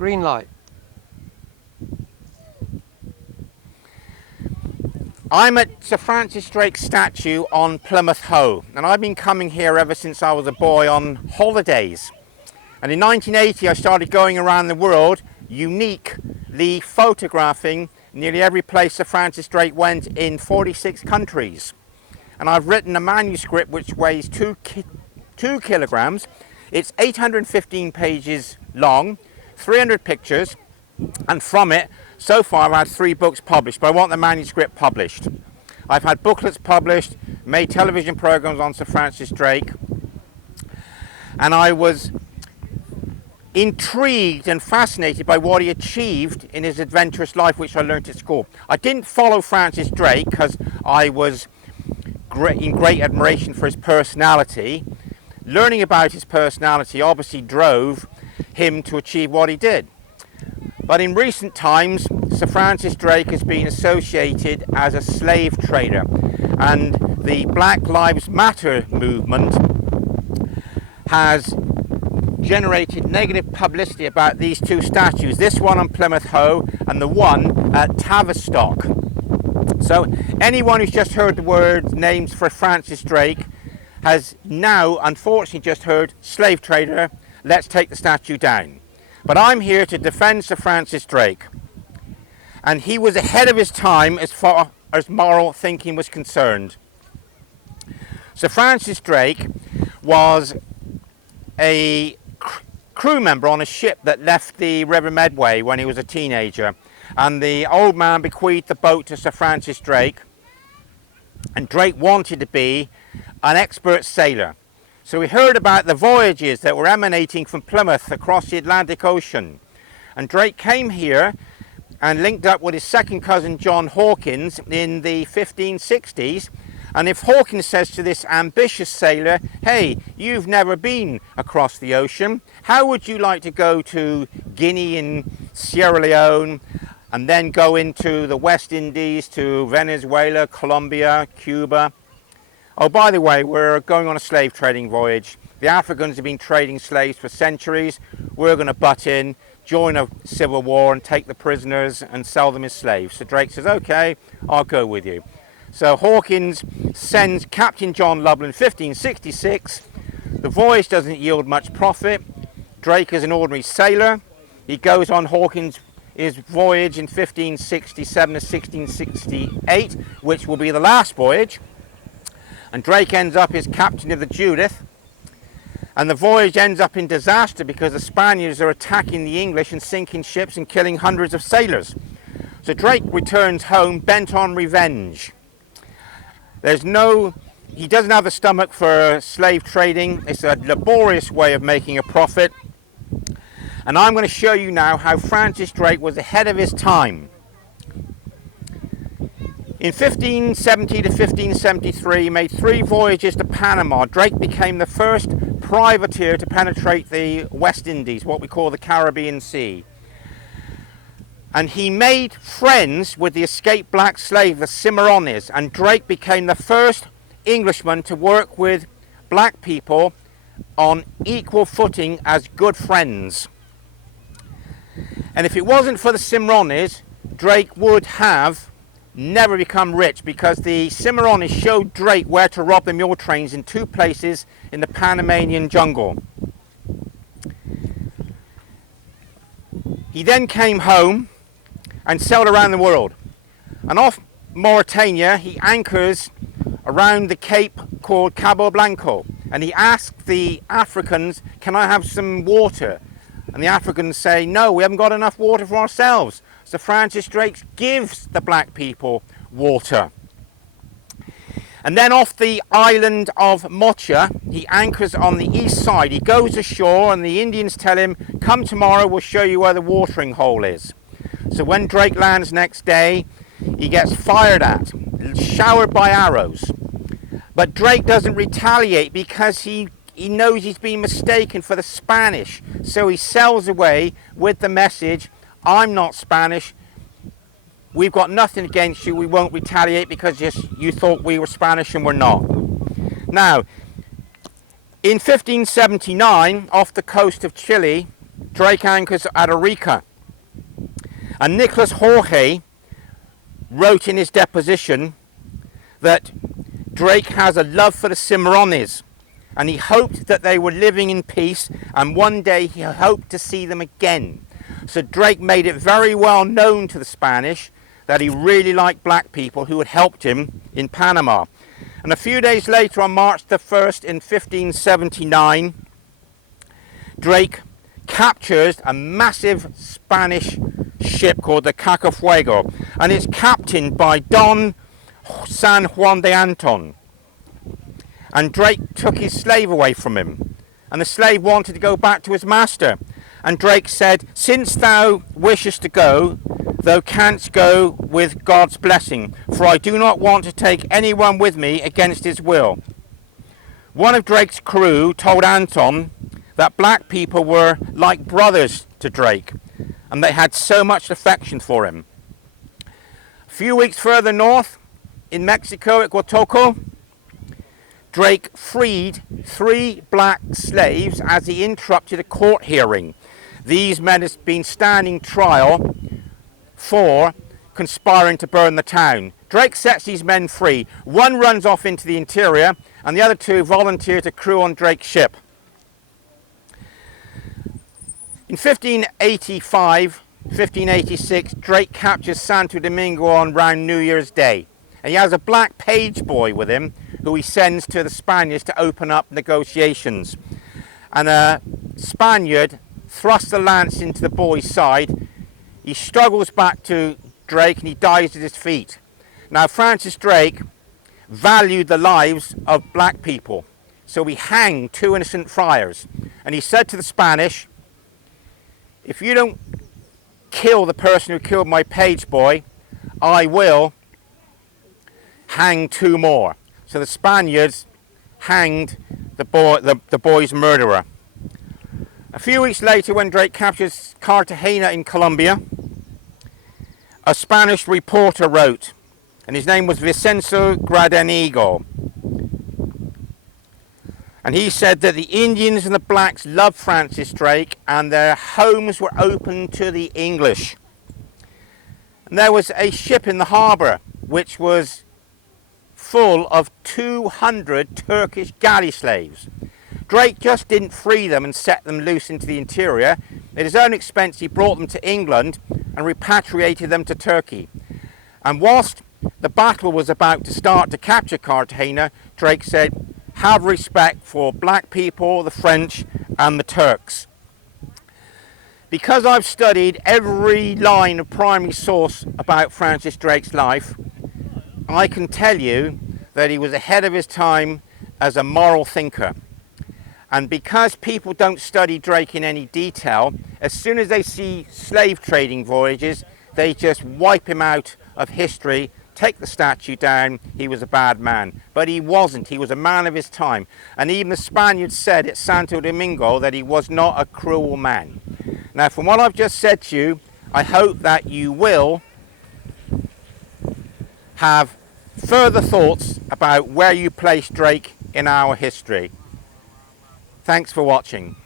Green light. I'm at Sir Francis Drake's statue on Plymouth Hoe, and I've been coming here ever since I was a boy on holidays. And in 1980 I started going around the world uniquely photographing nearly every place Sir Francis Drake went in 46 countries. And I've written a manuscript which weighs 2 kilograms. It's 815 pages long, 300 pictures, and from it, so far I've had 3 books published, but I want the manuscript published. I've had booklets published, made television programs on Sir Francis Drake, and I was intrigued and fascinated by what he achieved in his adventurous life, which I learnt at school. I didn't follow Francis Drake because I was in great admiration for his personality. Learning about his personality obviously drove him to achieve what he did. But in recent times, Sir Francis Drake has been associated as a slave trader, and the Black Lives Matter movement has generated negative publicity about these 2 statues, this one on Plymouth Hoe and the one at Tavistock. So anyone who's just heard the word names for Francis Drake has now unfortunately just heard slave trader, let's take the statue down. But I'm here to defend Sir Francis Drake, and he was ahead of his time as far as moral thinking was concerned. Sir Francis Drake was a crew member on a ship that left the River Medway when he was a teenager, and the old man bequeathed the boat to Sir Francis Drake, and Drake wanted to be an expert sailor. So he heard about the voyages that were emanating from Plymouth across the Atlantic Ocean, and Drake came here and linked up with his second cousin John Hawkins in the 1560s. And if Hawkins says to this ambitious sailor, hey, you've never been across the ocean, how would you like to go to Guinea and Sierra Leone, and then go into the West Indies to Venezuela, Colombia, Cuba? Oh, by the way, we're going on a slave trading voyage. The Africans have been trading slaves for centuries. We're going to butt in, join a civil war and take the prisoners and sell them as slaves. So Drake says, okay, I'll go with you. So Hawkins sends Captain John Lovell in 1566. The voyage doesn't yield much profit. Drake is an ordinary sailor. He goes on Hawkins' voyage in 1567 to 1668, which will be the last voyage. And Drake ends up as captain of the Judith. And the voyage ends up in disaster because the Spaniards are attacking the English and sinking ships and killing hundreds of sailors. So Drake returns home bent on revenge. He doesn't have the stomach for slave trading. It's a laborious way of making a profit. And I'm going to show you now how Francis Drake was ahead of his time. In 1570 to 1573, he made 3 voyages to Panama. Drake became the first privateer to penetrate the West Indies, what we call the Caribbean Sea. And he made friends with the escaped black slave, the Cimarrones, and Drake became the first Englishman to work with black people on equal footing as good friends. And if it wasn't for the Cimarrones, Drake would have never become rich, because the Cimarrones showed Drake where to rob the mule trains in 2 places in the Panamanian jungle. He then came home and sailed around the world. And off Mauritania, he anchors around the cape called Cabo Blanco. And he asked the Africans, can I have some water? And the Africans say, no, we haven't got enough water for ourselves. So Francis Drake gives the black people water. And then off the island of Mocha, he anchors on the east side. He goes ashore and the Indians tell him, come tomorrow, we'll show you where the watering hole is. So when Drake lands next day, he gets fired at, showered by arrows. But Drake doesn't retaliate because he knows he's been mistaken for the Spanish. So he sails away with the message, I'm not Spanish, we've got nothing against you, we won't retaliate because you thought we were Spanish and we're not. Now, in 1579, off the coast of Chile, Drake anchors at Arica. And Nicholas Jorge wrote in his deposition that Drake has a love for the Cimarrones, and he hoped that they were living in peace, and one day he hoped to see them again. So Drake made it very well known to the Spanish that he really liked black people who had helped him in Panama. And a few days later, on March the 1st in 1579, Drake captures a massive Spanish ship called the Cacafuego, and it's captained by Don San Juan de Anton. And Drake took his slave away from him, and the slave wanted to go back to his master. And Drake said, "Since thou wishest to go, thou canst go with God's blessing, for I do not want to take anyone with me against his will." One of Drake's crew told Anton that black people were like brothers to Drake, and they had so much affection for him. A few weeks further north, in Mexico at Huatulco, Drake freed 3 black slaves as he interrupted a court hearing. These men had been standing trial for conspiring to burn the town. Drake sets these men free. One runs off into the interior, and the other 2 volunteer to crew on Drake's ship. In 1585, 1586, Drake captures Santo Domingo on round New Year's Day. And he has a black page boy with him who he sends to the Spaniards to open up negotiations. And a Spaniard thrusts a lance into the boy's side. He struggles back to Drake and he dies at his feet. Now, Francis Drake valued the lives of black people, so he hanged 2 innocent friars. And he said to the Spanish, "If you don't kill the person who killed my page boy, I will hang 2 more." So the Spaniards hanged the boy's murderer. A few weeks later, when Drake captures Cartagena in Colombia, a Spanish reporter wrote, and his name was Vicenzo Gradenigo. And he said that the Indians and the blacks loved Francis Drake, and their homes were open to the English. And there was a ship in the harbour which was full of 200 Turkish galley slaves. Drake just didn't free them and set them loose into the interior. At his own expense, he brought them to England and repatriated them to Turkey. And whilst the battle was about to start to capture Cartagena, Drake said, "Have respect for black people, the French and the Turks." Because I've studied every line of primary source about Francis Drake's life, I can tell you that he was ahead of his time as a moral thinker. And because people don't study Drake in any detail, as soon as they see slave trading voyages, they just wipe him out of history, take the statue down. He was a bad man. But he wasn't. He was a man of his time. And even the Spaniards said at Santo Domingo that he was not a cruel man. Now, from what I've just said to you, I hope that you will have further thoughts about where you place Drake in our history. Thanks for watching.